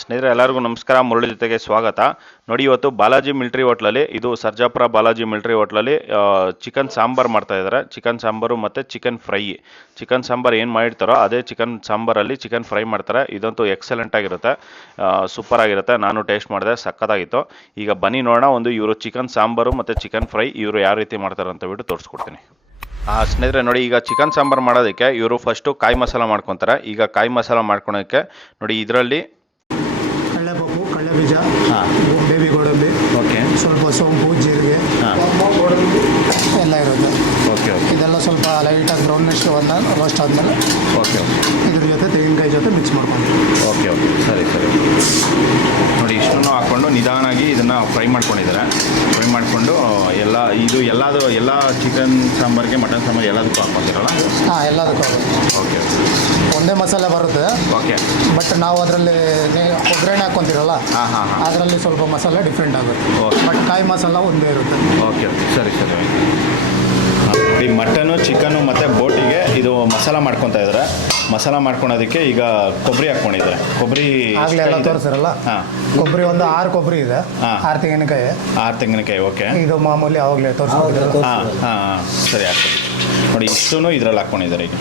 ಸ್ನೇಹಿತರೆ ಎಲ್ಲರಿಗೂ ನಮಸ್ಕಾರ. ಮುರಳಿ ಜೊತೆಗೆ ಸ್ವಾಗತ. ನೋಡಿ, ಇವತ್ತು ಬಾಲಾಜಿ ಮಿಲ್ಟ್ರಿ ಹೋಟ್ಲಲ್ಲಿ, ಇದು ಸರ್ಜಾಪುರ ಬಾಲಾಜಿ ಮಿಲ್ಟ್ರಿ ಹೋಟ್ಲಲ್ಲಿ ಚಿಕನ್ ಸಾಂಬಾರು ಮಾಡ್ತಾ ಇದ್ದಾರೆ. ಚಿಕನ್ ಸಾಂಬಾರು ಮತ್ತು ಚಿಕನ್ ಫ್ರೈ. ಚಿಕನ್ ಸಾಂಬಾರು ಏನು ಮಾಡಿರ್ತಾರೋ ಅದೇ ಚಿಕನ್ ಸಾಂಬಾರಲ್ಲಿ ಚಿಕನ್ ಫ್ರೈ ಮಾಡ್ತಾರೆ. ಇದಂತೂ ಎಕ್ಸಲೆಂಟ್ ಆಗಿರುತ್ತೆ, ಸೂಪರ್ ಆಗಿರುತ್ತೆ. ನಾನು ಟೇಸ್ಟ್ ಮಾಡಿದೆ, ಸಕ್ಕತ್ತಾಗಿತ್ತು. ಈಗ ಬನ್ನಿ ನೋಡೋಣ, ಇವರು ಚಿಕನ್ ಸಾಂಬಾರು ಮತ್ತು ಚಿಕನ್ ಫ್ರೈ ಇವರು ಯಾವ ರೀತಿ ಮಾಡ್ತಾರೆ ಅಂತ ಬಿಟ್ಟು ತೋರಿಸ್ಕೊಡ್ತೀನಿ. ಸ್ನೇಹಿತರೆ ನೋಡಿ, ಈಗ ಚಿಕನ್ ಸಾಂಬಾರು ಮಾಡೋದಕ್ಕೆ ಇವರು ಫಸ್ಟು ಕಾಯಿ ಮಸಾಲ ಮಾಡ್ಕೊತಾರೆ. ಈಗ ಕಾಯಿ ಮಸಾಲ ಮಾಡ್ಕೊಳೋಕ್ಕೆ ನೋಡಿ, ಇದರಲ್ಲಿ ಕಡಲೆಪಪ್ಪು, ಕಡಲೆಬೀಜ, ಬೇಬಿ ಗೋಡಂಬಿ, ಓಕೆ, ಸ್ವಲ್ಪ ಸೋಂಪು, ಜೀರಿಗೆ ಎಲ್ಲ ಇರುತ್ತೆ. ಓಕೆ ಓಕೆ, ಇದೆಲ್ಲ ಸ್ವಲ್ಪ ಲೈಟಾಗಿ ಬ್ರೌನಿಶ್ ರೋಸ್ಟ್ ಆದಮೇಲೆ ಓಕೆ ಓಕೆ, ಇದ್ರ ಜೊತೆ ತೆಂಗಿನಕಾಯಿ ಜೊತೆ ಮಿಕ್ಸ್ ಮಾಡ್ಕೊಂಡು. ಓಕೆ ಓಕೆ, ಸರಿ ಸರಿ. ನೋಡಿ, ಇಷ್ಟನ್ನು ಹಾಕ್ಕೊಂಡು ನಿಧಾನಾಗಿ ಇದನ್ನು ಫ್ರೈ ಮಾಡ್ಕೊಂಡಿದ್ದಾರೆ. ಫ್ರೈ ಮಾಡಿಕೊಂಡು ಎಲ್ಲ ಚಿಕನ್ ಸಾಂಬಾರಿಗೆ, ಮಟನ್ ಸಾಂಬಾರು ಎಲ್ಲದಕ್ಕೂ ಹಾಕ್ಕೊತೀರಲ್ಲ? ಹಾಂ, ಎಲ್ಲದಕ್ಕೂ ಓಕೆ ಓಕೆ. ಒಂದೇ ಮಸಾಲೆ ಬರುತ್ತೆ. ಓಕೆ, ಬಟ್ ನಾವು ಅದರಲ್ಲಿ ಒಗ್ಗರಣೆ ಹಾಕ್ಕೊಂತೀರಲ್ಲ, ಹಾಂ ಹಾಂ ಹಾಂ, ಅದರಲ್ಲಿ ಸ್ವಲ್ಪ ಮಸಾಲೆ ಡಿಫ್ರೆಂಟ್ ಆಗುತ್ತೆ. ಓಕೆ, ಬಟ್ ಕಾಯಿ ಮಸಾಲ ಒಂದೇ ಇರುತ್ತೆ. ಓಕೆ ಓಕೆ, ಸರಿ ಸರಿ. ಈ ಮಟನು, ಚಿಕನ್ನು ಮತ್ತು ಬೋಟಿಗೆ ಇದು ಮಸಾಲ ಮಾಡ್ಕೊತಾ ಇದ್ದಾರೆ. ಮಸಾಲ ಮಾಡ್ಕೊಳೋದಕ್ಕೆ ಈಗ ಕೊಬ್ಬರಿ ಹಾಕ್ಕೊಂಡಿದ್ದಾರೆ. ಕೊಬ್ಬರಿ ಆಗಲೇ ಎಲ್ಲ ತೋರಿಸಿರಲ್ಲ. ಹಾಂ, ಕೊಬ್ಬರಿ ಒಂದು 6 ಕೊಬ್ಬರಿ ಇದೆ. ಹಾಂ, 6 ತೆಂಗಿನಕಾಯಿ. 6 ತೆಂಗಿನಕಾಯಿ. ಓಕೆ, ಇದು ಮಾಮೂಲಿ ಆವಾಗಲೇ ತೋರಿಸ್ಕೊಂಡಿದ್ದಾರೆ. ಹಾಂ ಹಾಂ ಹಾಂ, ಸರಿ ಆಗ್ತದೆ. ನೋಡಿ, ಇಷ್ಟೂ ಇದರಲ್ಲಿ ಹಾಕ್ಕೊಂಡಿದ್ದಾರೆ. ಈಗ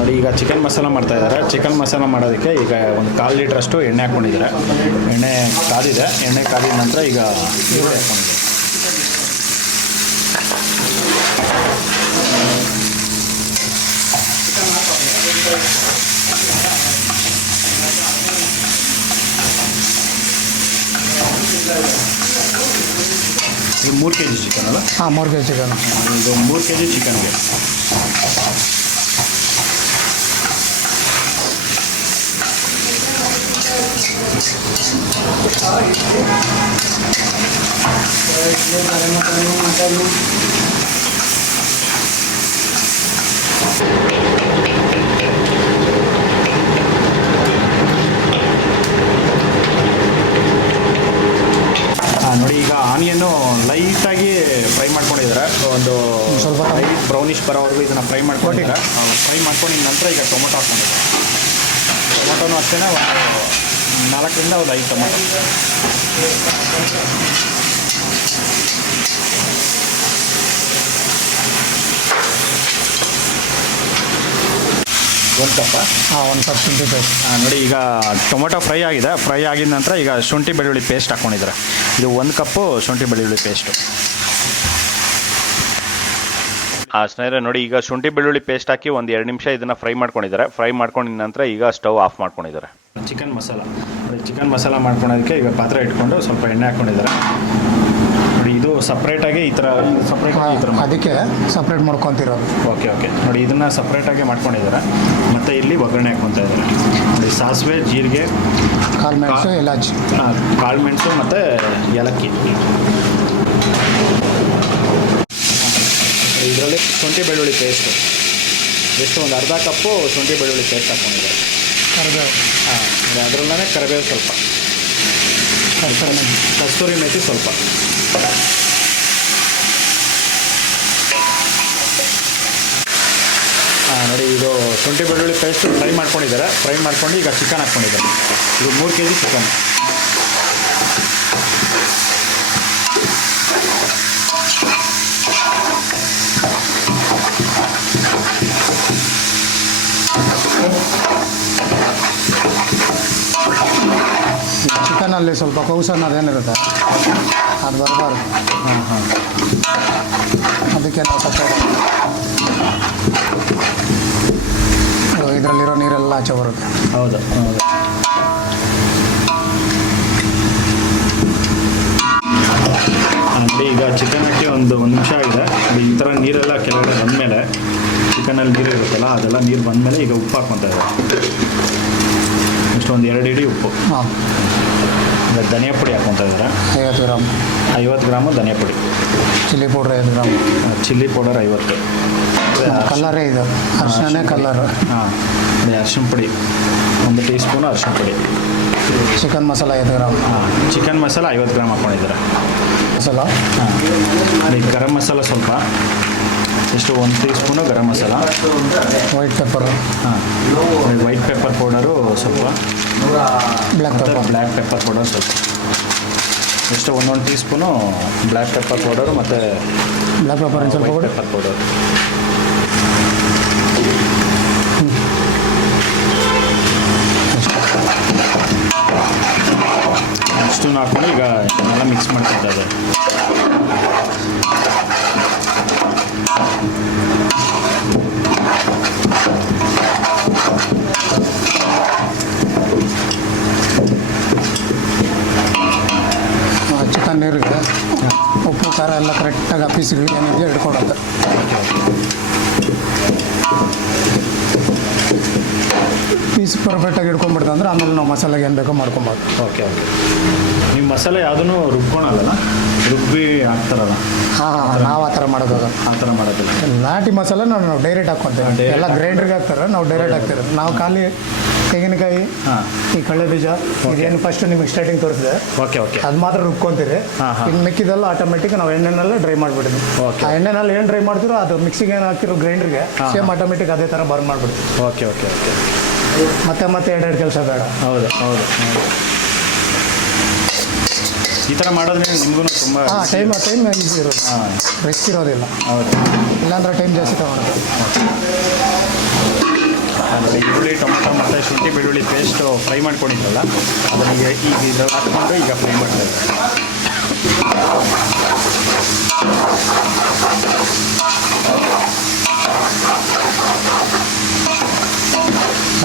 ನೋಡಿ, ಈಗ ಚಿಕನ್ ಮಸಾಲ ಮಾಡ್ತಾ ಇದ್ದಾರೆ. ಚಿಕನ್ ಮಸಾಲ ಮಾಡೋದಕ್ಕೆ ಈಗ ಒಂದು 1/4 ಲೀಟ್ರಷ್ಟು ಎಣ್ಣೆ ಹಾಕ್ಕೊಂಡಿದ್ದಾರೆ. ಎಣ್ಣೆ ಕಾದಿದೆ. ಎಣ್ಣೆ ಕಾದಿದ ನಂತರ ಈಗ ಈರುಳ್ಳಿ ಹಾಕ್ಕೊಂಡಿದ್ದಾರೆ. ಇದು 3 kg ಚಿಕನ್ ಅಲ್ಲ? ಹಾಂ, 3 kg ಚಿಕನ್. ಇದು 3 kg ಚಿಕನ್ಗೆ ನೋಡಿ, ಈಗ ಆನಿಯನ್ನು ಲೈಟಾಗಿ ಫ್ರೈ ಮಾಡ್ಕೊಂಡಿದ್ದಾರೆ. ಒಂದು ಸ್ವಲ್ಪ ಲೈಟ್ ಬ್ರೌನಿಷ್ ಬರೋವರೆಗೂ ಇದನ್ನು ಫ್ರೈ ಮಾಡ್ಕೊಂಡಿದ್ದಾರೆ. ಫ್ರೈ ಮಾಡ್ಕೊಂಡಿದ ನಂತರ ಈಗ ಟೊಮೊಟೊ ಹಾಕ್ಕೊಂಡಿದ್ದಾರೆ. ಟೊಮೊಟೊನೂ ಅಷ್ಟೇ, ಒಂದು 4ರಿಂದ ಒಂದು 5 ಟೊಮೊಟೊ. ಒಂದು ಕಪ್ಪ? ಹಾಂ, 1 ಕಪ್ ಶುಂಠಿ ಪೇಸ್ಟ್. ನೋಡಿ, ಈಗ ಟೊಮೊಟೊ ಫ್ರೈ ಆಗಿದೆ. ಫ್ರೈ ಆಗಿದ ನಂತರ ಈಗ ಶುಂಠಿ ಬೆಳ್ಳುಳ್ಳಿ ಪೇಸ್ಟ್ ಹಾಕ್ಕೊಂಡಿದ್ದಾರೆ. ಇದು 1 ಕಪ್ಪು ಶುಂಠಿ ಬೆಳ್ಳುಳ್ಳಿ ಪೇಸ್ಟು. ಸ್ನೇಹಿತರೆ ನೋಡಿ, ಈಗ ಶುಂಠಿ ಬೆಳ್ಳುಳ್ಳಿ ಪೇಸ್ಟ್ ಹಾಕಿ ಒಂದು 2 ನಿಮಿಷ ಇದನ್ನು ಫ್ರೈ ಮಾಡ್ಕೊಂಡಿದ್ದಾರೆ. ಫ್ರೈ ಮಾಡ್ಕೊಂಡಿದ ನಂತರ ಈಗ ಸ್ಟವ್ ಆಫ್ ಮಾಡ್ಕೊಂಡಿದ್ದಾರೆ. ಚಿಕನ್ ಮಸಾಲ ನೋಡಿ, ಚಿಕನ್ ಮಸಾಲ ಮಾಡ್ಕೊಳೋದಕ್ಕೆ ಈಗ ಪಾತ್ರೆ ಇಟ್ಕೊಂಡು ಸ್ವಲ್ಪ ಎಣ್ಣೆ ಹಾಕ್ಕೊಂಡಿದ್ದಾರೆ. ನೋಡಿ, ಇದು ಸಪ್ರೇಟಾಗಿ ಈ ಥರ ಅದಕ್ಕೆ ಸಪ್ರೇಟ್ ಮಾಡ್ಕೊತಿರೋದು. Okay okay. ನೋಡಿ, ಇದನ್ನು ಸಪ್ರೇಟಾಗಿ ಮಾಡ್ಕೊಂಡಿದ್ದಾರೆ. ಮತ್ತು ಇಲ್ಲಿ ಒಗ್ಗರಣೆ ಹಾಕ್ಕೊತಾ ಇದ್ದಾರೆ. ನೋಡಿ, ಸಾಸಿವೆ, ಜೀರಿಗೆ, ಕಾಳುಮೆಣಸು, ಇಲಾಚಿ, ಕಾಳುಮೆಣಸು ಮತ್ತು ಏಲಕ್ಕಿ. ಇದರಲ್ಲಿ ಶುಂಠಿ ಬೆಳ್ಳುಳ್ಳಿ ಪೇಸ್ಟು ಎಷ್ಟು, ಒಂದು ಅರ್ಧ ಕಪ್ಪು ಶುಂಠಿ ಬೆಳ್ಳುಳ್ಳಿ ಪೇಸ್ಟ್ ಹಾಕ್ಕೊಂಡಿದ್ದಾರೆ. ಕರಿಬೇವು, ಹಾಂ, ಅದರಲ್ಲೇ ಕರಿಬೇವು ಸ್ವಲ್ಪ, ಕಸ್ತೂರಿ ಮೇಥಿ ಸ್ವಲ್ಪ. ನೋಡಿ, ಇದು ಶುಂಠಿ ಬೆಳ್ಳುಳ್ಳಿ ಪೇಸ್ಟ್ ಫ್ರೈ ಮಾಡ್ಕೊಂಡಿದ್ದಾರೆ. ಫ್ರೈ ಮಾಡ್ಕೊಂಡು ಈಗ ಚಿಕನ್ ಹಾಕ್ಕೊಂಡಿದ್ದಾರೆ. ಇದು 3 kg ಚಿಕನ್. ಚಿಕನಲ್ಲಿ ಸ್ವಲ್ಪ ಕೌಸು ಅನ್ನೋದೇನಿರುತ್ತೆ ಅದು ಬರಬಾರ್ದು. ಹಾಂ ಹಾಂ, ಅದಕ್ಕೆ ನಾವು ಸಪ್ರೇಟ್ ಇದರಲ್ಲಿರೋ ನೀರೆಲ್ಲ ಆಚೆ ಬರುತ್ತೆ. ಹೌದು ಹೌದು. ನೋಡಿ, ಈಗ ಚಿಕನ್ ಹಾಕಿ ಒಂದು ನಿಮಿಷ ಆಗಿದೆ. ಈ ಥರ ನೀರೆಲ್ಲ ಕೆಳಗಡೆ ಬಂದಮೇಲೆ, ಚಿಕನಲ್ಲಿ ನೀರು ಇರುತ್ತಲ್ಲ ಅದೆಲ್ಲ ನೀರು ಬಂದಮೇಲೆ ಈಗ ಉಪ್ಪು ಹಾಕ್ಕೊತಾ ಇದ್ದಾರೆ. ಇಷ್ಟೊಂದು 2 ಹಿಡಿ ಉಪ್ಪು. ಹಾಂ, ಧನಿಯಾ ಪುಡಿ ಹಾಕ್ಕೊತಾ ಇದ್ದಾರೆ. 50 ಗ್ರಾಮ್. 50 ಗ್ರಾಮು ಧನಿಯಾ ಪುಡಿ. Chilli powder 5 gram. Chilli powder 50. ಕಲರೇ ಇದು, ಅರಿಶಿಣನೇ ಕಲರ್. ಹಾಂ, ಅರಿಶಿಣ ಪುಡಿ 1 ಟೀ ಸ್ಪೂನು ಅರಿಶಿಣ ಪುಡಿ. Chicken masala 5 gram. Chicken masala 50 gram ಹಾಕ್ಕೊಂಡಿದ್ದೀರಾ. ಮಸಾಲ ಈಗ ಗರಂ ಮಸಾಲ ಸ್ವಲ್ಪ ಎಷ್ಟು 1 teaspoon garam masala. White pepper. White pepper powder ಸ್ವಲ್ಪ. Black pepper. Black pepper powder ಸ್ವಲ್ಪ ಎಷ್ಟು 1 teaspoon black pepper powder ಮತ್ತು ಬ್ಲ್ಯಾಕ್ ಪೆಪ್ಪರ್ ಸ್ವಲ್ಪ ವೈಟ್ ಪೆಪ್ಪರ್ ಪೌಡರ್. ಅಷ್ಟನ್ನು ಹಾಕ್ಕೊಂಡು ಈಗ ಎಲ್ಲ ಮಿಕ್ಸ್ ಮಾಡ್ತಿದ್ದಾರೆ. ಚಿಕನ್ ನೀರಿಗೆ ಉಪ್ಪು ಖಾರ ಎಲ್ಲ ಕರೆಕ್ಟಾಗಿ ಆ ಪೀಸ್ಗಳಿಗೆ ಏನಿದೆಯೋ ಹಿಡ್ಕೊಡುತ್ತೆ. ಪೀಸ್ ಪರ್ಫೆಕ್ಟಾಗಿ ಹಿಡ್ಕೊಂಡ್ಬಿಡ್ತು ಅಂದ್ರೆ ಆಮೇಲೆ ನಾವು ಮಸಾಲೆಗೆ ಏನು ಬೇಕೋ ಮಾಡ್ಕೊಬೋದು. Okay okay. ನೀವು ಮಸಾಲೆ ಯಾವುದೂ ರುಬ್ಕೊಳಲ್ಲ, ರುಬ್ಬಿ ಹಾಕ್ತಾರಲ್ಲ? ಹಾಂ ನಾವು ಆ ಥರ ಮಾಡೋದು. ಆ ಥರ ಮಾಡೋದಿಲ್ಲ. ನಾಟಿ ಮಸಾಲೆ ನಾವು ಡೈರೆಕ್ಟ್ ಹಾಕ್ಕೊತೀವಿ. ಎಲ್ಲ ಗ್ರೈಂಡ್ರಿಗೆ ಹಾಕ್ತಾರೆ, ನಾವು ಡೈರೆಕ್ಟ್ ಹಾಕ್ತೀವಿ. ನಾವು ಖಾಲಿ ತೆಂಗಿನಕಾಯಿ, ಈ ಕಡಲೆ ಬೀಜ, ಇದೇನು ಫಸ್ಟ್ ನಿಮಗೆ ಸ್ಟಾರ್ಟಿಂಗ್ ತೋರಿಸಿದೆ, ಓಕೆ ಓಕೆ, ಅದು ಮಾತ್ರ ರುಬ್ಕೊಂತೀರಿ. ಇನ್ನು ಮಿಕ್ಕಿದೆಲ್ಲ ಆಟೋಮೆಟಿಕ್ ನಾವು ಎಣ್ಣೆನಲ್ಲೇ ಡ್ರೈ ಮಾಡಿಬಿಡ್ತೀವಿ. ಆ ಎಣ್ಣೆನಲ್ಲಿ ಏನು ಡ್ರೈ ಮಾಡ್ತೀರೋ ಅದು ಮಿಕ್ಸಿಗೆ ಏನು ಹಾಕ್ತಿರೋ ಗ್ರೈಂಡ್ರಿಗೆ ಸೇಮ್ ಆಟೋಮೆಟಿಕ್ ಅದೇ ಥರ ಬರ್ನ್ ಮಾಡಿಬಿಡ್ತೀವಿ. Okay okay okay. ಮತ್ತೆ ಎರಡೆರಡು ಕೆಲಸ ಬೇಡ. ಹೌದು ಹೌದು. ಈ ಥರ ಮಾಡೋದ್ರಿಂದ ನಿಮಗೂ ತುಂಬ ಟೈಮ್ ಈಸಿ ಇರೋದು, ರಿಸ್ಕ್ ಇರೋದಿಲ್ಲ. ಹೌದು, ಇಲ್ಲಾಂದ್ರೆ ಟೈಮ್ ಜಾಸ್ತಿ ತಗೊಳೋದು. ನೋಡಿ, ಈರುಳ್ಳಿ ಟೊಮೊಟೊ ಮತ್ತು ಶುಂಠಿ ಬೆಳ್ಳುಳ್ಳಿ ಪೇಸ್ಟು ಫ್ರೈ ಮಾಡ್ಕೊಂಡಿದ್ರಲ್ಲ, ಅದನ್ನು ಈಗ ಇದ್ರಲ್ಲಿ ಹಾಕ್ಕೊಂಡು ಈಗ ಫ್ರೈ ಮಾಡ್ತಾರೆ.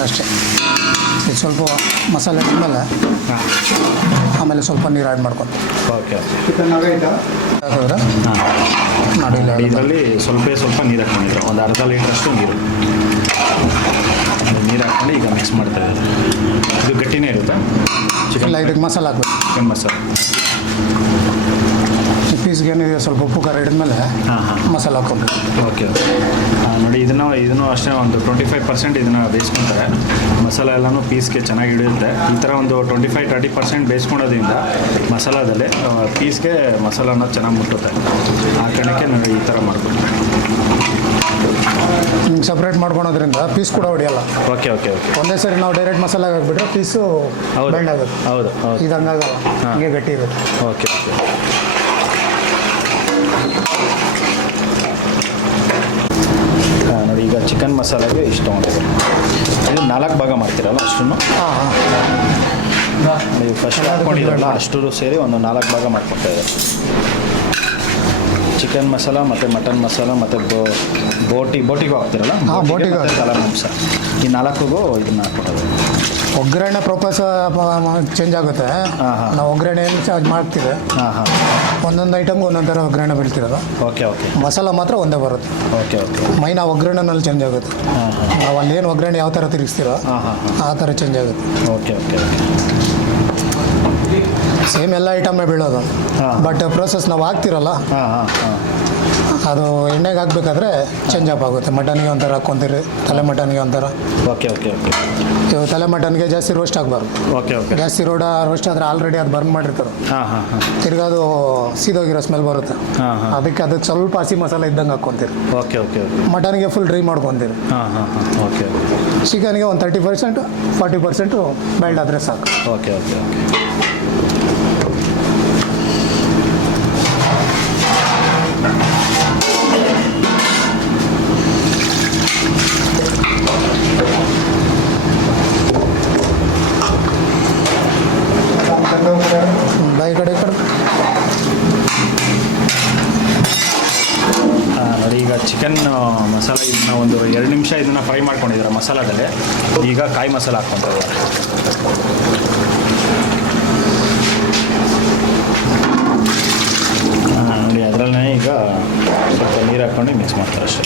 ಅಷ್ಟೇ. ಇದು ಸ್ವಲ್ಪ ಮಸಾಲೆ ಇದ್ಮೇಲೆ ಆಮೇಲೆ ಸ್ವಲ್ಪ ನೀರು ಆ್ಯಡ್ ಮಾಡ್ಕೊತೀವಿ. ಓಕೆ ಹಾಕಿದ್ರೆ ನೋಡಿ, ಇದರಲ್ಲಿ ಸ್ವಲ್ಪ ನೀರು ಹಾಕ್ಕೊಂಡಿದ್ರು, ಒಂದು ಅರ್ಧ ಲೀಟ್ರಷ್ಟು ನೀರು ಹಾಕ್ಕೊಂಡು ಈಗ ಮಿಕ್ಸ್ ಮಾಡ್ತಾ ಇದ್ದಾರೆ. ಇದು ಗಟ್ಟಿನೇ ಇರುತ್ತೆ ಚಿಕನ್. ಇದಕ್ಕೆ ಮಸಾಲೆ ಹಾಕ್ಬೇಕು. ಚಿಕನ್ ಮಸಾಲೆ ಪೀಸ್ಗೆ ಏನಿದೆ ಸ್ವಲ್ಪ ಉಪ್ಪು ಖಾರ ಹಿಡಿದ್ಮೇಲೆ ಮಸಾಲೆ ಹಾಕ್ಕೊಂಡು. ಓಕೆ. ನೋಡಿ, ಇದನ್ನು ಅಷ್ಟೇ ಒಂದು 25% ಇದನ್ನು ಬೇಯಿಸ್ಕೊತಾರೆ. ಮಸಾಲೆ ಎಲ್ಲನೂ ಪೀಸ್ಗೆ ಚೆನ್ನಾಗಿ ಹಿಡಿಯುತ್ತೆ. ಈ ಥರ ಒಂದು 25-30% ಬೇಯಿಸ್ಕೊಳೋದ್ರಿಂದ ಮಸಾಲದಲ್ಲಿ ಪೀಸ್ಗೆ ಮಸಾಲ ಅನ್ನೋದು ಚೆನ್ನಾಗಿ ಮುಟ್ಟುತ್ತೆ. ಆ ಕಾರಣಕ್ಕೆ ನೋಡಿ ಈ ಥರ ಮಾಡ್ಕೊತಾರೆ. ಹಿಂಗೆ ಸಪ್ರೇಟ್ ಮಾಡ್ಕೊಳೋದ್ರಿಂದ ಪೀಸ್ ಕೂಡ ಹೊಡೆಯಲ್ಲ. Okay okay okay. ಒಂದೇ ಸರಿ ನಾವು ಡೈರೆಕ್ಟ್ ಮಸಾಲೆ ಹಾಕ್ಬಿಟ್ರೆ ಪೀಸು ಬೆಂಡ್ ಆಗುತ್ತೆ. ಹೌದು ಹೌದು. ಇದು ಹಂಗಾಗಲ್ಲ, ಹಿಂಗೆ ಗಟ್ಟಿ ಇರುತ್ತೆ. Okay okay. ನೋಡಿ, ಈಗ ಚಿಕನ್ ಮಸಾಲೆಗೆ ಇಷ್ಟು ಮಾಡಿದೆ. ಇದು 4 ಭಾಗ ಮಾಡ್ತೀರಲ್ಲ ಅಷ್ಟನ್ನು? ನೀವು ಫಸ್ಟ್ ಹಾಕ್ಕೊಂಡಿದ್ರಲ್ಲ ಅಷ್ಟು ಸೇರಿ ಒಂದು 4 ಭಾಗ ಮಾಡ್ಕೊತಾ ಇದ್ದಾರೆ. ಚಿಕನ್ ಮಸಾಲ ಮತ್ತು ಮಟನ್ ಮಸಾಲ ಮತ್ತು ಬೋಟಿಗೂ ಹಾಕ್ತಿರಲ್ಲ? ಬೋಟಿಗೆ ತಲೆ ಮಾಂಸ, ಈ 4ಗೂ ಇದನ್ನು ಹಾಕ್ಕೊಡೋದು. ಒಗ್ಗರಣೆ ಪ್ರೊಪಸ್ ಚೇಂಜ್ ಆಗುತ್ತೆ. ನಾವು ಒಗ್ಗರಣೆ ಏನು ಚಾರ್ಜ್ ಮಾಡ್ತೀವಿ, ಒಂದೊಂದು ಐಟಮ್ಗೆ ಒಂದೊಂದು ಥರ ಒಗ್ಗರಣೆ ಬೀಳ್ತಿರೋದು. Okay okay. ಮಸಾಲ ಮಾತ್ರ ಒಂದೇ ಬರುತ್ತೆ. Okay okay. ಮೈನ್ ಒಗ್ಗರಣೆನಲ್ಲಿ ಚೇಂಜ್ ಆಗುತ್ತೆ. ನಾವು ಅಲ್ಲಿ ಏನು ಒಗ್ಗರಣೆ ಯಾವ ಥರ ತಿರುಗಿಸ್ತೀರೋ ಆ ಥರ ಚೇಂಜ್ ಆಗುತ್ತೆ. Okay okay okay. ಸೇಮ್ ಎಲ್ಲ ಐಟಮೇ ಬೀಳೋದು, ಬಟ್ ಪ್ರೋಸೆಸ್ ನಾವು ಹಾಕ್ತಿರಲ್ಲ ಅದು ಎಣ್ಣೆಗೆ ಹಾಕ್ಬೇಕಾದ್ರೆ ಚೇಂಜ್ ಅಪ್ ಆಗುತ್ತೆ. ಮಟನ್ಗೆ ಒಂಥರ ಹಾಕ್ಕೊಂತೀರಿ, ತಲೆ ಮಟನ್ಗೆ ಒಂಥರ. Okay okay okay. ಇವಾಗ ತಲೆ ಮಟನ್ಗೆ ಜಾಸ್ತಿ ರೋಸ್ಟ್ ಆಗಬಾರ್ದು. Okay okay. ಜಾಸ್ತಿ ರೋಸ್ಟ್ ಆದರೆ ಆಲ್ರೆಡಿ ಅದು ಬರ್ನ್ ಮಾಡಿರ್ತಾರೆ, ತಿರ್ಗಿ ಅದು ಸೀದೋಗಿರೋ ಸ್ಮೆಲ್ ಬರುತ್ತೆ. ಅದಕ್ಕೆ ಸ್ವಲ್ಪ ಹಸಿ ಮಸಾಲೆ ಇದ್ದಂಗೆ ಹಾಕ್ಕೊಂತೀರಿ. Okay okay okay. ಮಟನ್ಗೆ ಫುಲ್ ಡ್ರೈ ಮಾಡ್ಕೊತೀರಿ. ಓಕೆ. ಚಿಕನ್ಗೆ ಒಂದು 30% 40% ಬೆಲ್ಡ್ ಆದರೆ ಸಾಕು. Okay okay okay. ಈ ಕಡೆ ನೋಡಿ, ಈಗ ಚಿಕನ್ ಮಸಾಲ ಇದನ್ನ ಒಂದು 2 ನಿಮಿಷ ಇದನ್ನು ಫ್ರೈ ಮಾಡ್ಕೊಂಡಿದ್ದಾರೆ ಮಸಾಲದಲ್ಲಿ. ಈಗ ಕಾಯಿ ಮಸಾಲ ಹಾಕ್ಕೊತಾರೆ. ನೋಡಿ, ಅದರಲ್ಲೇ ಈಗ ಸ್ವಲ್ಪ ನೀರು ಹಾಕ್ಕೊಂಡು ಮಿಕ್ಸ್ ಮಾಡ್ತಾರೆ ಅಷ್ಟೇ.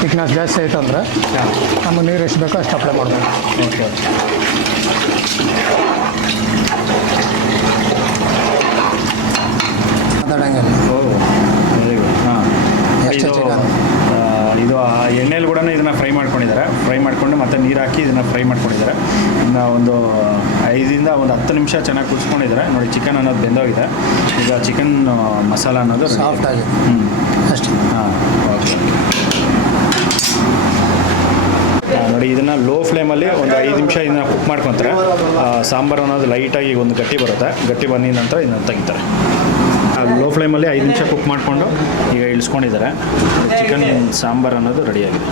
ಥಿಕ್ನೆಸ್ ಜಾಸ್ತಿ ಆಯಿತು ಅಂದರೆ ನಮಗೆ ನೀರು ಎಷ್ಟು ಬೇಕೋ ಅಷ್ಟು ಅಪ್ಲೈ ಮಾಡ್ಬೋದು. Okay okay. ಮಾತಾಡಂಗಿಲ್ಲ. Very good. ಹಾಂ, ಅಷ್ಟೇ ಚಿಕನ್. ಇದು ಎಣ್ಣೆಲಿ ಕೂಡ ಇದನ್ನು ಫ್ರೈ ಮಾಡ್ಕೊಂಡಿದ್ದಾರೆ. ಫ್ರೈ ಮಾಡಿಕೊಂಡು ಮತ್ತೆ ನೀರು ಹಾಕಿ ಇದನ್ನು ಫ್ರೈ ಮಾಡ್ಕೊಂಡಿದ್ದಾರೆ. ಇನ್ನು ಒಂದು 5ರಿಂದ 10 ನಿಮಿಷ ಚೆನ್ನಾಗಿ ಕುದಿಸ್ಕೊಂಡಿದ್ದಾರೆ. ನೋಡಿ, ಚಿಕನ್ ಅನ್ನೋದು ಬೆಂದೋಗಿದೆ. ಈಗ ಚಿಕನ್ ಮಸಾಲ ಅನ್ನೋದು ಸಾಫ್ಟ್ ಆಗಿದೆ ಅಷ್ಟೇ. ಹಾಂ, ಓಕೆ. ನೋಡಿ, ಇದನ್ನು ಲೋ ಫ್ಲೇಮಲ್ಲಿ ಒಂದು 5 ನಿಮಿಷ ಇದನ್ನು ಕುಕ್ ಮಾಡ್ಕೊತಾರೆ. ಸಾಂಬಾರು ಅನ್ನೋದು ಲೈಟಾಗಿ ಒಂದು ಗಟ್ಟಿ ಬರುತ್ತೆ. ಗಟ್ಟಿ ಬಂದ ನಂತರ ಇದನ್ನು ತೆಗಿತಾರೆ. ಲೋ ಫ್ಲೇಮಲ್ಲಿ 5 ನಿಮಿಷ ಕುಕ್ ಮಾಡಿಕೊಂಡು ಈಗ ಇಳಿಸ್ಕೊಂಡಿದ್ದಾರೆ. ಚಿಕನ್ ಸಾಂಬಾರು ಅನ್ನೋದು ರೆಡಿಯಾಗಿದೆ.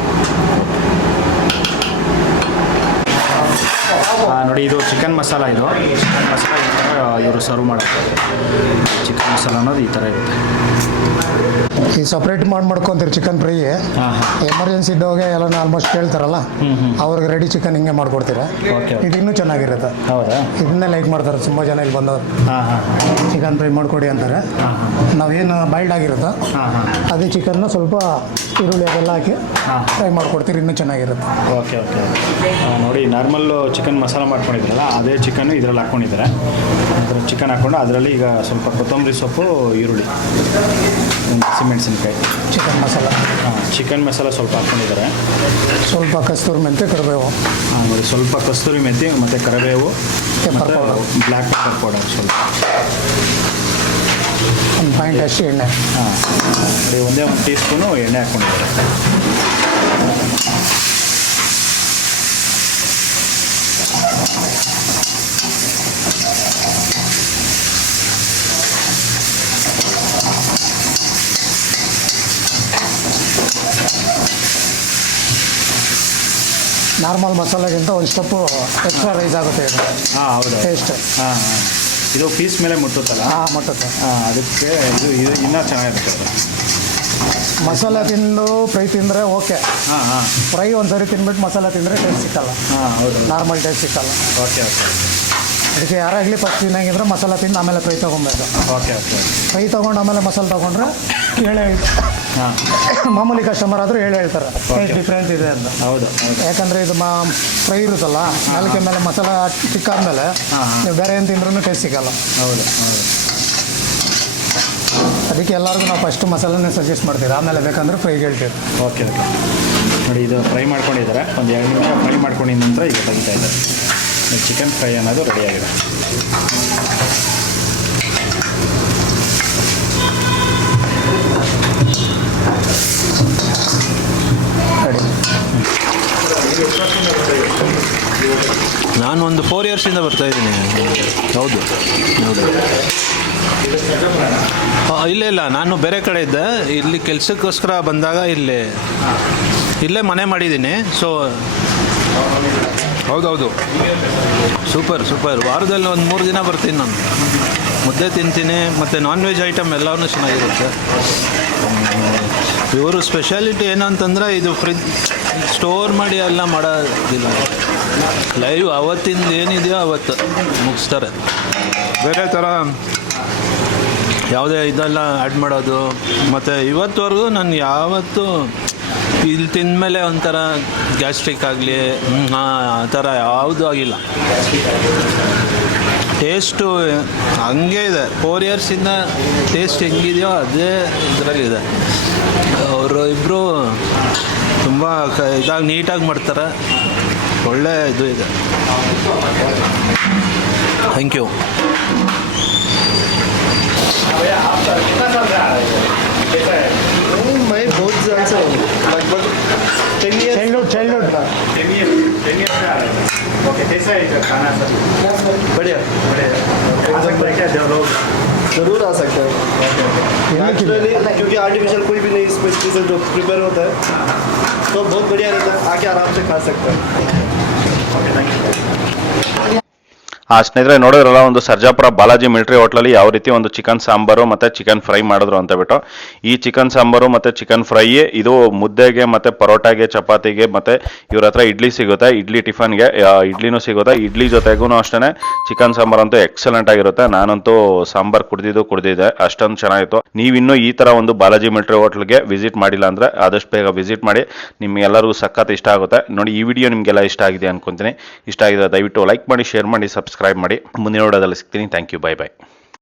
ನೋಡಿ, ಇದು ಚಿಕನ್ ಮಸಾಲ. ಇದು ಚಿಕನ್ ಮಸಾಲ ಈ ಥರ ಇವರು ಸರ್ವ್ ಮಾಡ್ತಾರೆ. ಚಿಕನ್ ಮಸಾಲ ಅನ್ನೋದು ಈ ಥರ ಇರುತ್ತೆ. ಈ ಸಪ್ರೇಟ್ ಮಾಡ್ಕೊತೀರಿ ಚಿಕನ್ ಫ್ರೈ. ಎಮರ್ಜೆನ್ಸಿ ಇದ್ದವಾಗ ಎಲ್ಲ ಆಲ್ಮೋಸ್ಟ್ ಕೇಳ್ತಾರಲ್ಲ, ಅವ್ರಿಗೆ ರೆಡಿ ಚಿಕನ್ ಹಿಂಗೆ ಮಾಡ್ಕೊಡ್ತೀರಾ. ಇದು ಇನ್ನೂ ಚೆನ್ನಾಗಿರುತ್ತೆ. ಹೌದಾ? ಇದನ್ನೇ ಲೈಕ್ ಮಾಡ್ತಾರೆ ತುಂಬ ಜನ ಇಲ್ಲಿ ಬಂದವರು. ಚಿಕನ್ ಫ್ರೈ ಮಾಡಿಕೊಡಿ ಅಂತಾರೆ. ನಾವೇನು ಬಾಯ್ಲ್ಡ್ ಆಗಿರುತ್ತೋ ಅದೇ ಚಿಕನ್ನ ಸ್ವಲ್ಪ ಈರುಳ್ಳಿ ಅದೆಲ್ಲ ಹಾಕಿ ಫ್ರೈ ಮಾಡ್ಕೊಡ್ತೀರಿ, ಇನ್ನೂ ಚೆನ್ನಾಗಿರುತ್ತೆ. ಓಕೆ. ನೋಡಿ, ನಾರ್ಮಲ್ಲು ಚಿಕನ್ ಮಸಾಲ ಮಾಡ್ಕೊಂಡಿದ್ರಲ್ಲ, ಅದೇ ಚಿಕನ್ನು ಇದರಲ್ಲಿ ಹಾಕ್ಕೊಂಡಿದ್ದಾರೆ. ಅದರ ಚಿಕನ್ ಹಾಕ್ಕೊಂಡು ಅದರಲ್ಲಿ ಈಗ ಸ್ವಲ್ಪ ಕೊತ್ತಂಬರಿ ಸೊಪ್ಪು, ಈರುಳ್ಳಿ, ಹಸಿಮೆಣಸಿನ್ಕಾಯಿ, ಚಿಕನ್ ಮಸಾಲ ಸ್ವಲ್ಪ ಹಾಕ್ಕೊಂಡಿದ್ದಾರೆ. ಸ್ವಲ್ಪ ಕಸ್ತೂರಿ ಮೆಂತ್ಯ, ಕರಿಬೇವು. ನೋಡಿ, ಸ್ವಲ್ಪ ಕಸ್ತೂರಿ ಮೆಂತ್ಯ ಮತ್ತು ಕರಿಬೇವು, ಬ್ಲ್ಯಾಕ್ ಪೆಪ್ಪರ್ ಪೌಡರ್ ಸ್ವಲ್ಪ, ಒಂದು ಪಾಯಿಂಟ್ ಅಷ್ಟು ಎಣ್ಣೆ. ನೋಡಿ, ಒಂದೇ 1 ಟೀ ಸ್ಪೂನು ಎಣ್ಣೆ ಹಾಕ್ಕೊಂಡಿದ್ದಾರೆ. ನಾರ್ಮಲ್ ಮಸಾಲೆಗಿಂತ ಒಂದು ಸ್ಟೆಪ್ಪು ಎಕ್ಸ್ಟ್ರಾ ರೈಸ್ ಆಗುತ್ತೆ ಇದು. ಹೌದು, ಟೇಸ್ಟ್. ಇದು ಪೀಸ್ ಮೇಲೆ ಮುಟ್ಟುತ್ತಲ್ಲ. ಮುಟ್ಟುತ್ತೆ. ಅದಕ್ಕೆ ಇದು ಇನ್ನೂ ಚೆನ್ನಾಗಿರುತ್ತೆ. ಮಸಾಲೆ ತಿಂದು ಫ್ರೈ ತಿಂದರೆ ಓಕೆ. ಫ್ರೈ ಒಂದ್ಸರಿ ತಿಂದ್ಬಿಟ್ಟು ಮಸಾಲೆ ತಿಂದರೆ ಟೇಸ್ಟ್ ಸಿಕ್ಕಲ್ಲ. ಹೌದು, ನಾರ್ಮಲ್ ಟೇಸ್ಟ್ ಸಿಕ್ಕಲ್ಲ. ಓಕೆ. ಅದಕ್ಕೆ ಯಾರಾಗಲಿ ಫಸ್ಟ್ ತಿನ್ನಂಗಿದ್ರೆ ಮಸಾಲೆ ತಿಂದು ಆಮೇಲೆ ಫ್ರೈ ತೊಗೊಬೇಕು. ಓಕೆ. ಫ್ರೈ ತೊಗೊಂಡು ಆಮೇಲೆ ಮಸಾಲೆ ತೊಗೊಂಡ್ರೆ ಮಾಮೂಲಿ ಕಸ್ಟಮರ್ ಆದರೂ ಹೇಳ್ತಾರೆ ಟೇಸ್ಟ್ ಡಿಫ್ರೆನ್ಸ್ ಇದೆ ಅಂತ. ಹೌದು. ಯಾಕಂದರೆ ಇದು ಫ್ರೈ ಇರುತ್ತಲ್ಲ, ನಾಲ್ಕೆ ಮೇಲೆ ಮಸಾಲ ತಿಕ್ಕಾದ್ಮೇಲೆ ನೀವು ಬೇರೆ ಏನು ತಿಂದ್ರೂ ಟೇಸ್ಟ್ ಸಿಕ್ಕಲ್ಲ. ಹೌದು. ಅದಕ್ಕೆ ಎಲ್ಲರಿಗೂ ನಾವು ಫಸ್ಟ್ ಮಸಾಲನೇ ಸಜೆಸ್ಟ್ ಮಾಡ್ತೀವಿ, ಆಮೇಲೆ ಬೇಕಂದ್ರೆ ಫ್ರೈಗೆ ಹೇಳ್ತೀವಿ. ಓಕೆ. ನೋಡಿ, ಇದು ಫ್ರೈ ಮಾಡ್ಕೊಂಡಿದ್ದಾರೆ. ಒಂದು 2 ನಿಮಿಷ ಫ್ರೈ ಮಾಡ್ಕೊಂಡಿದ ನಂತರ ಈಗ ತೆಗಿತಾ ಇದ್ದಾರೆ. ಚಿಕನ್ ಫ್ರೈ ಅನ್ನೋದು ರೆಡಿಯಾಗಿದೆ. ನಾನು ಒಂದು 4 ಇಯರ್ಸಿಂದ ಬರ್ತಾಯಿದ್ದೀನಿ. ಹೌದು. ಇಲ್ಲ, ನಾನು ಬೇರೆ ಕಡೆ ಇದ್ದೆ. ಇಲ್ಲಿ ಕೆಲಸಕ್ಕೋಸ್ಕರ ಬಂದಾಗ ಇಲ್ಲೇ ಮನೆ ಮಾಡಿದ್ದೀನಿ. ಸೊ ಹೌದೌದು, ಸೂಪರ್. ವಾರದಲ್ಲಿ ಒಂದು 3 ದಿನ ಬರ್ತೀನಿ ನಾನು. ಮುದ್ದೆ ತಿಂತೀನಿ, ಮತ್ತು ನಾನ್ ವೆಜ್ ಐಟಮ್ ಎಲ್ಲವೂ ಚೆನ್ನಾಗಿರುತ್ತೆ. ಇವರು ಸ್ಪೆಷಾಲಿಟಿ ಏನಂತಂದರೆ ಇದು ಫ್ರಿಜ್ ಸ್ಟೋರ್ ಮಾಡಿ ಎಲ್ಲ ಮಾಡೋದಿಲ್ಲ. ಲೈವ್ ಅವತ್ತಿಂದ ಏನಿದೆಯೋ ಅವತ್ತು ಮುಗಿಸ್ತಾರೆ. ಬೇರೆ ಥರ ಯಾವುದೇ ಇದೆಲ್ಲ ಆ್ಯಡ್ ಮಾಡೋದು. ಮತ್ತು ಇವತ್ತುವರೆಗೂ ನಾನು ಯಾವತ್ತೂ ಇಲ್ಲಿ ತಿಂದಮೇಲೆ ಒಂಥರ ಗ್ಯಾಸ್ಟ್ರಿಕ್ ಆಗಲಿ ಆ ಥರ ಯಾವುದೂ ಆಗಿಲ್ಲ. ಟೇಸ್ಟು ಹಂಗೆ ಇದೆ. 4 ಇಯರ್ಸಿಂದ ಟೇಸ್ಟ್ ಹೆಂಗಿದೆಯೋ ಅದೇ ಇದರಲ್ಲಿದೆ. ಅವರು ಇಬ್ಬರು ತುಂಬ ಇದಾಗಿ ನೀಟಾಗಿ ಮಾಡ್ತಾರೆ. ಒಳ್ಳೆ ಇದು ಇದೆ. Thank you. मैं बहुत साल से हूँ, लगभग 10 ईयर। चाइल्डहुड 10 ईयर से आ रहे हैं। ओके, कैसा है इधर खाना सब? बढ़िया। आ सकते हैं क्या लोग? ज़रूर आ सकते हैं। नेचुरली, क्योंकि आर्टिफिशियल कोई भी नहीं इसमें से जो प्रिपेयर होता है, तो बहुत बढ़िया रहता है। आके आराम से खा सकते हैं। Okay, thank you. ಸ್ನೇಹಿತರೆ, ನೋಡಿದ್ರಲ್ಲ ಒಂದು ಸರ್ಜಾಪುರ ಬಾಲಾಜಿ ಮಿಲಿಟರಿ ಹೋಟ್ಲಲ್ಲಿ ಯಾವ ರೀತಿ ಒಂದು ಚಿಕನ್ ಸಾಂಬಾರು ಮತ್ತು ಚಿಕನ್ ಫ್ರೈ ಮಾಡಿದ್ರು ಅಂತ ಬಿಟ್ಟು. ಈ ಚಿಕನ್ ಸಾಂಬಾರು ಮತ್ತು ಚಿಕನ್ ಫ್ರೈ ಇದು ಮುದ್ದೆಗೆ ಮತ್ತು ಪರೋಟಾಗೆ, ಚಪಾತಿಗೆ, ಮತ್ತು ಇವ್ರ ಹತ್ರ ಇಡ್ಲಿ ಸಿಗುತ್ತೆ. ಇಡ್ಲಿ ಟಿಫನ್ಗೆ ಇಡ್ಲಿನೂ ಸಿಗುತ್ತೆ. ಇಡ್ಲಿ ಜೊತೆಗೂ ಅಷ್ಟೇ ಚಿಕನ್ ಸಾಂಬಾರು ಅಂತೂ ಎಕ್ಸಲೆಂಟ್ ಆಗಿರುತ್ತೆ. ನಾನಂತೂ ಸಾಂಬಾರು ಕುಡಿದಿದ್ದೆ, ಅಷ್ಟೊಂದು ಚೆನ್ನಾಗಿತ್ತು. ನೀವಿನ್ನೂ ಈ ಥರ ಒಂದು ಬಾಲಾಜಿ ಮಿಲಿಟರಿ ಹೋಟ್ಲಿಗೆ ವಿಸಿಟ್ ಮಾಡಿಲ್ಲ ಅಂದರೆ ಆದಷ್ಟು ಬೇಗ ವಿಸಿಟ್ ಮಾಡಿ. ನಿಮಗೆಲ್ಲರಿಗೂ ಸಖತ್ ಇಷ್ಟ ಆಗುತ್ತೆ. ನೋಡಿ, ಈ ವಿಡಿಯೋ ನಿಮಗೆಲ್ಲ ಇಷ್ಟ ಆಗಿದೆ ಅನ್ಕೊತೀನಿ. ಇಷ್ಟ ಆಗಿದೆ ದಯವಿಟ್ಟು ಲೈಕ್ ಮಾಡಿ, ಶೇರ್ ಮಾಡಿ, ಸಬ್ಸ್ಕ್ರೈಬ್ ಮಾಡಿ. ಮುಂದಿನ ವಿಡಿಯೋದಲ್ಲಿ ಸಿಗ್ತೀನಿ. Thank you. ಬೈ.